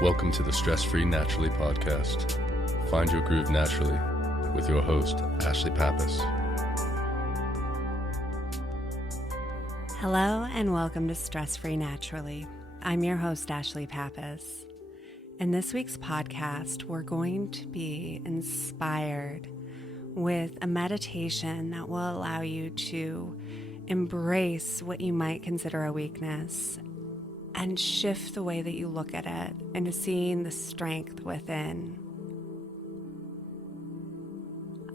Welcome to the Stress-Free Naturally podcast. Find your groove naturally with your host, Ashlie Pappas. Hello and welcome to Stress-Free Naturally. I'm your host, Ashlie Pappas. In this week's podcast, we're going to be inspired with a meditation that will allow you to embrace what you might consider a weakness and shift the way that you look at it into seeing the strength within.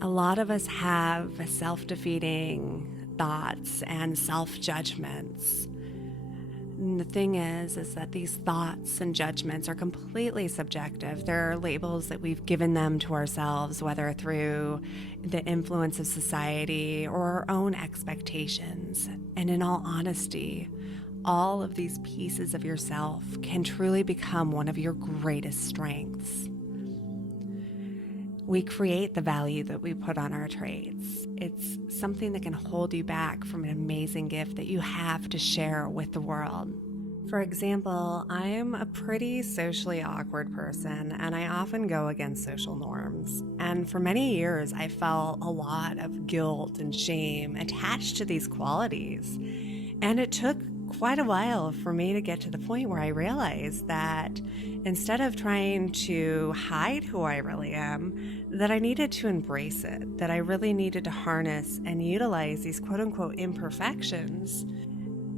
A lot of us have self-defeating thoughts and self-judgments. And the thing is that these thoughts and judgments are completely subjective. They're labels that we've given them to ourselves, whether through the influence of society or our own expectations. And in all honesty, all of these pieces of yourself can truly become one of your greatest strengths. We create the value that we put on our traits. It's something that can hold you back from an amazing gift that you have to share with the world. For example, I'm a pretty socially awkward person, and I often go against social norms. And for many years, I felt a lot of guilt and shame attached to these qualities. And it took quite a while for me to get to the point where I realized that instead of trying to hide who I really am, that I needed to embrace it, that I really needed to harness and utilize these quote-unquote imperfections.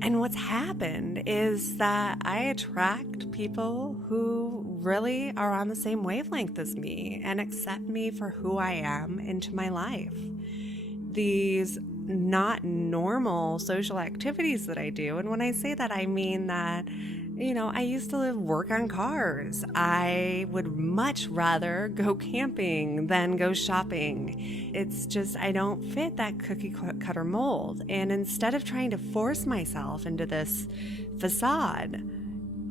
And what's happened is that I attract people who really are on the same wavelength as me and accept me for who I am into my life. These not normal social activities that I do. And when I say that, I mean that, I used to work on cars. I would much rather go camping than go shopping. It's just, I don't fit that cookie cutter mold. And instead of trying to force myself into this facade,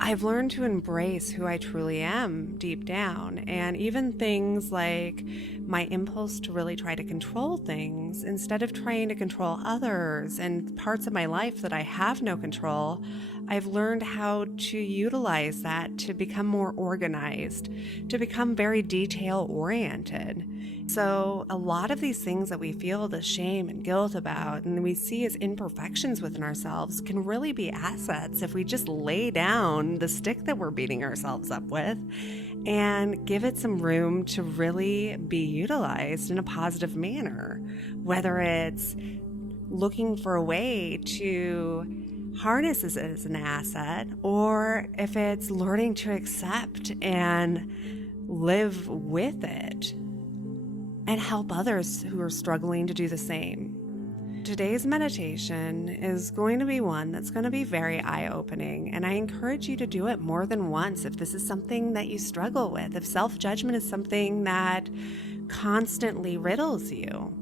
I've learned to embrace who I truly am deep down. And even things like my impulse to really try to control things, instead of trying to control others and parts of my life that I have no control, I've learned how to utilize that to become more organized, to become very detail oriented. So a lot of these things that we feel the shame and guilt about and we see as imperfections within ourselves can really be assets if we just lay down the stick that we're beating ourselves up with and give it some room to really be utilized in a positive manner. Whether it's looking for a way to harness it as an asset, or if it's learning to accept and live with it and help others who are struggling to do the same. Today's meditation is going to be one that's going to be very eye-opening, and I encourage you to do it more than once if this is something that you struggle with, if self-judgment is something that constantly riddles you.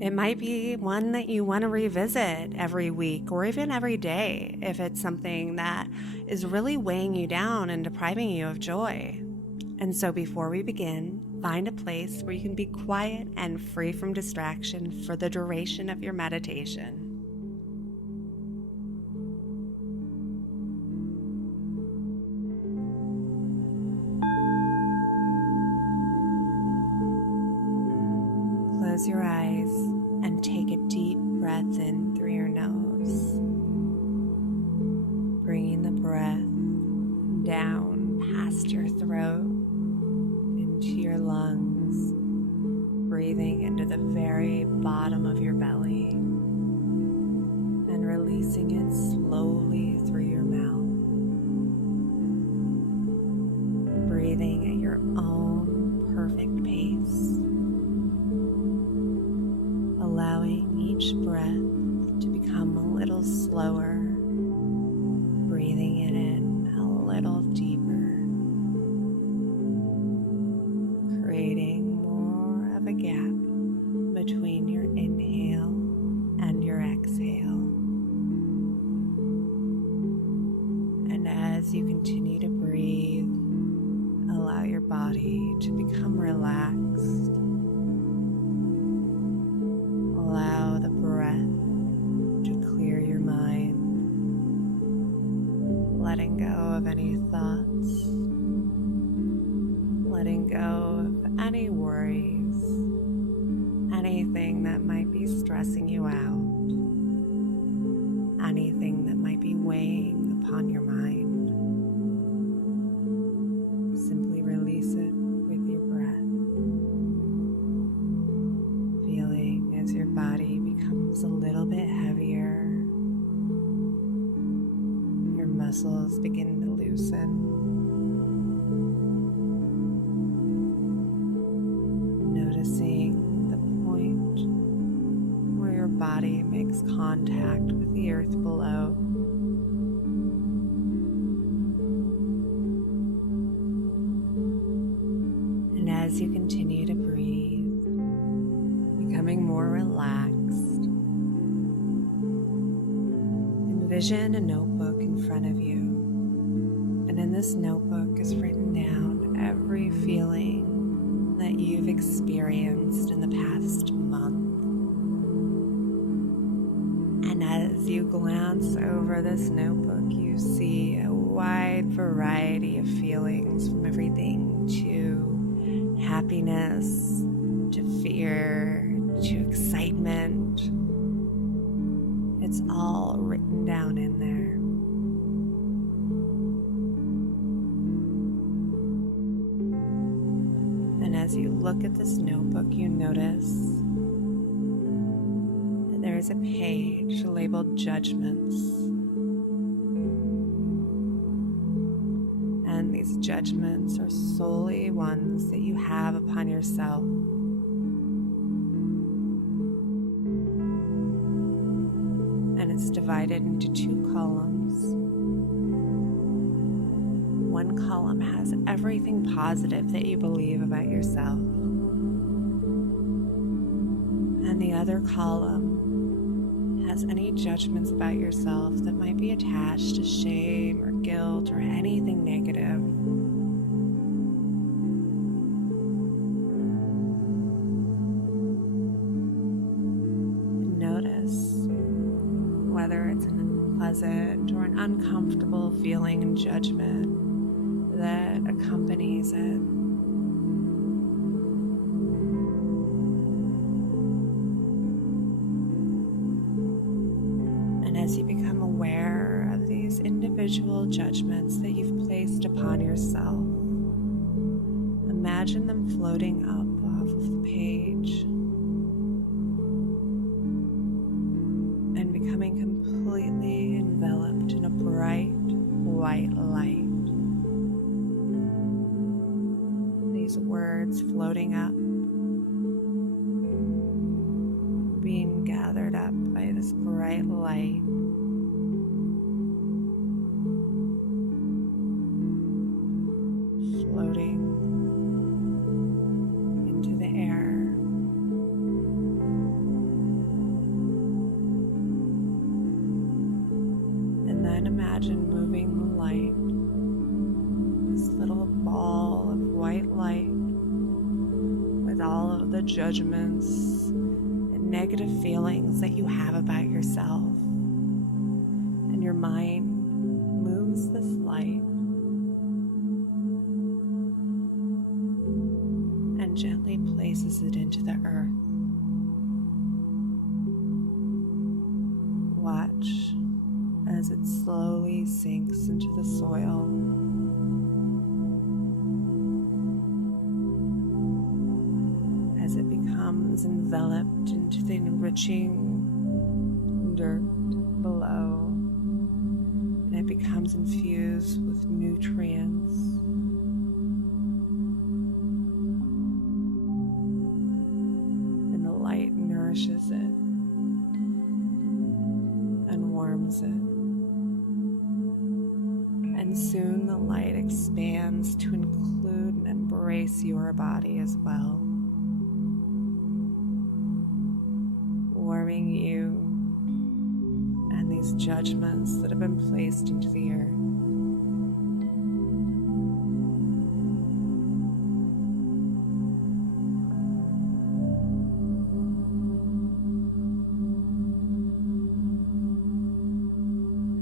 It might be one that you want to revisit every week or even every day if it's something that is really weighing you down and depriving you of joy. And so before we begin, find a place where you can be quiet and free from distraction for the duration of your meditation. Close your eyes and take a deep breath in through your nose, bringing the breath down past your throat, into your lungs, breathing into the very bottom of your belly and releasing it slowly through your mouth, breathing at your own perfect pace, allowing each breath to become a little slower, breathing it in a little deeper, creating more of a gap between your inhale and your exhale. And as you continue to breathe, allow your body to become relaxed. Allow the breath to clear your mind, letting go of any thoughts any worries, anything that might be stressing you out, anything that might be weighing upon your mind. Simply release it with your breath, feeling as your body becomes a little bit heavier, your muscles begin to loosen. Noticing the point where your body makes contact with the earth below. And as you continue to breathe, becoming more relaxed, envision a notebook in front of you. And in this notebook is written down every feeling that you've experienced in the past month. And as you glance over this notebook, you see a wide variety of feelings, from everything to happiness, to fear, to excitement. It's all written down in there. As you look at this notebook, you notice that there is a page labeled Judgments. And these judgments are solely ones that you have upon yourself. And it's divided into two columns. One column has everything positive that you believe about yourself. And the other column has any judgments about yourself that might be attached to shame or guilt or anything negative. And notice whether it's an unpleasant or an uncomfortable feeling and judgment that accompanies it. And as you become aware of these individual judgments that you've placed upon yourself, imagine them floating up off of the page and becoming completely enveloped in a bright white light. These words floating up, being gathered up by this bright light, floating into the air. And then imagine moving the light, this little ball of white light, with all of the judgments and negative feelings that you have about yourself. And your mind moves this light and gently places it into the earth. Watch as it slowly sinks into the soil. As it becomes enveloped into the enriching dirt below, and it becomes infused with nutrients. And the light nourishes it and warms it. And soon the light expands to include and embrace your body as well, warming you and these judgments that have been placed into the earth.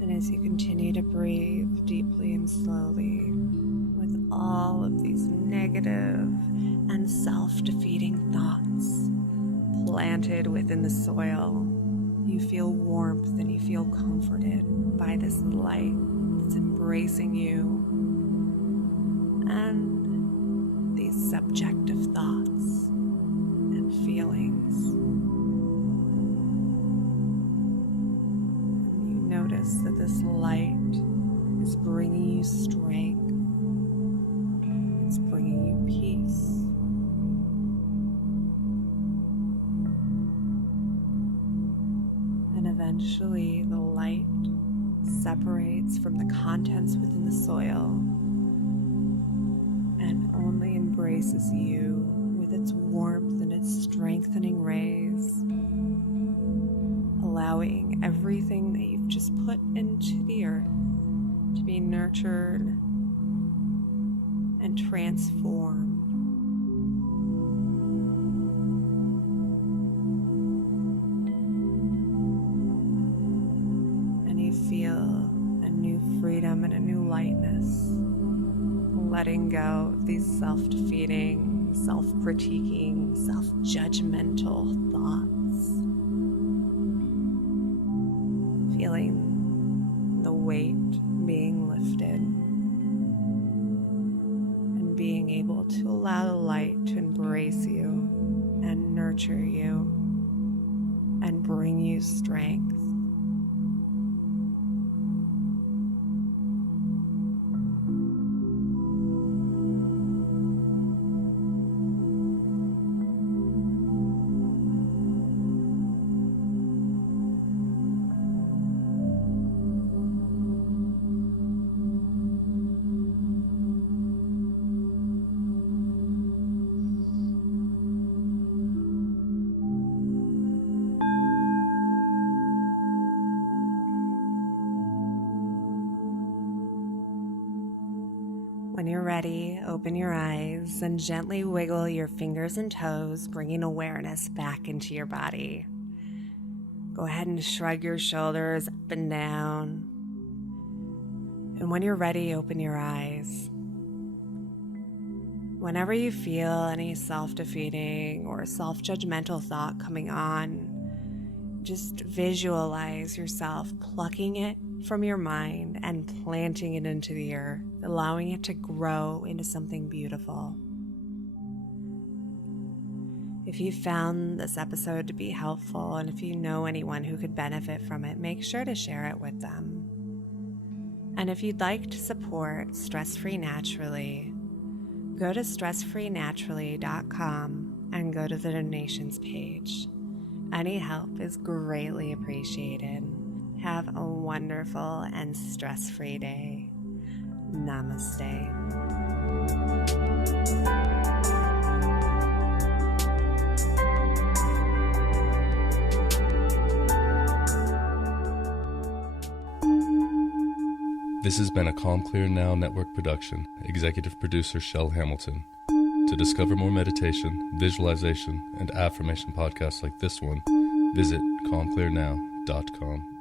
And as you continue to breathe deeply and slowly, with all of these negative and self-defeating thoughts planted within the soil. You feel warmth and you feel comforted by this light that's embracing you and these subjective thoughts and feelings. And you notice that this light is bringing you strength. It's bringing you peace. And eventually the light separates from the contents within the soil and only embraces you with its warmth and its strengthening rays, allowing everything that you've just put into the earth to be nurtured and transformed. And you feel a new freedom and a new lightness, letting go of these self-defeating, self-critiquing, self-judgmental thoughts. Feeling the weight being lifted and being able to allow the light to embrace you and nurture you and bring you strength. When you're ready, open your eyes and gently wiggle your fingers and toes, bringing awareness back into your body. Go ahead and shrug your shoulders up and down. And when you're ready, open your eyes. Whenever you feel any self-defeating or self-judgmental thought coming on, just visualize yourself plucking it from your mind and planting it into the earth, allowing it to grow into something beautiful. If you found this episode to be helpful and if you know anyone who could benefit from it, make sure to share it with them. And if you'd like to support Stress Free Naturally, go to stressfreenaturally.com and go to the donations page. Any help is greatly appreciated. Have a wonderful and stress-free day. Namaste. This has been a Calm Clear Now Network production. Executive producer Shell Hamilton. To discover more meditation, visualization, and affirmation podcasts like this one, visit calmclearnow.com.